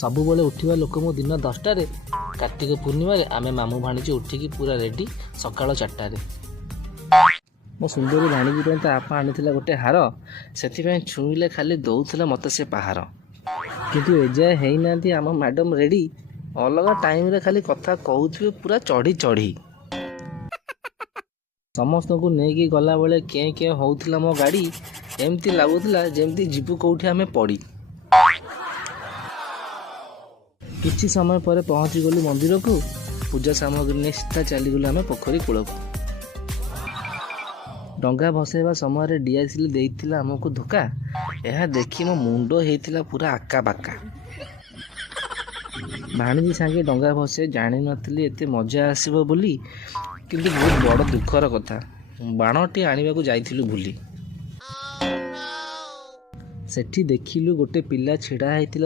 ସବୁବେଳେ ଉଠିବା ଲୋକ ମୁଁ ଦିନ 10ଟାରେ, କାର୍ତ୍ତିକ ପୂର୍ଣ୍ଣିମାରେ ଆମେ ମାମୁଁ ଭାଣିଜୀ ଉଠିକି ପୁରା ରେଡ଼ି ସକାଳ 4ଟାରେ। ମୋ ସୁନ୍ଦରୀ ଭାଣିଜୀ ପାଇଁ ତା ବାପା ଆଣିଥିଲା ଗୋଟେ ହାର, ସେଥିପାଇଁ ଛୁଇଁଲେ ଖାଲି ଦଉଥିଲା ମୋତେ ସେ ପାହାର। କିନ୍ତୁ ଏଯାଏ ହେଇନାହାନ୍ତି ଆମ ମ୍ୟାଡ଼ମ୍ ରେଡ଼ି, ଅଲଗା ଟାଇମ୍ରେ ଖାଲି କଥା କହୁଥିବେ ପୁରା ଚଢ଼ି ଚଢ଼ି। ସମସ୍ତଙ୍କୁ ନେଇକି ଗଲାବେଳେ କେଁ କେଁ ହେଉଥିଲା ମୋ ଗାଡ଼ି, ଏମିତି ଲାଗୁଥିଲା ଯେମିତି ଯିବୁ କେଉଁଠି ଆମେ ପଡ଼ି। କିଛି ସମୟ ପରେ ପହଞ୍ଚିଗଲୁ ମନ୍ଦିରକୁ, ପୂଜା ସାମଗ୍ରୀ ନେଇ ସିଧା ଚାଲିଗଲୁ ଆମେ ପୋଖରୀ କୂଳକୁ। ଡଙ୍ଗା ଭସାଇବା ସମୟରେ ଡିଆସିଲି ଦେଇଥିଲା ଆମକୁ ଧୋକା, ଏହା ଦେଖି ମୋ ମୁଣ୍ଡ ହେଇଥିଲା ପୁରା ଆକା ବାକା। ଭାଣିଜୀ ସାଙ୍ଗେ ଡଙ୍ଗା ଭସାଇ ଜାଣିନଥିଲି ଏତେ ମଜା ଆସିବ ବୋଲି, କିନ୍ତୁ ବହୁତ ବଡ଼ ଦୁଃଖର କଥା, ବାଣଟି ଆଣିବାକୁ ଯାଇଥିଲୁ ଭୁଲି। ସେଠି ଦେଖିଲୁ ଗୋଟେ ପିଲା ଛିଡ଼ା ହେଇଥିଲା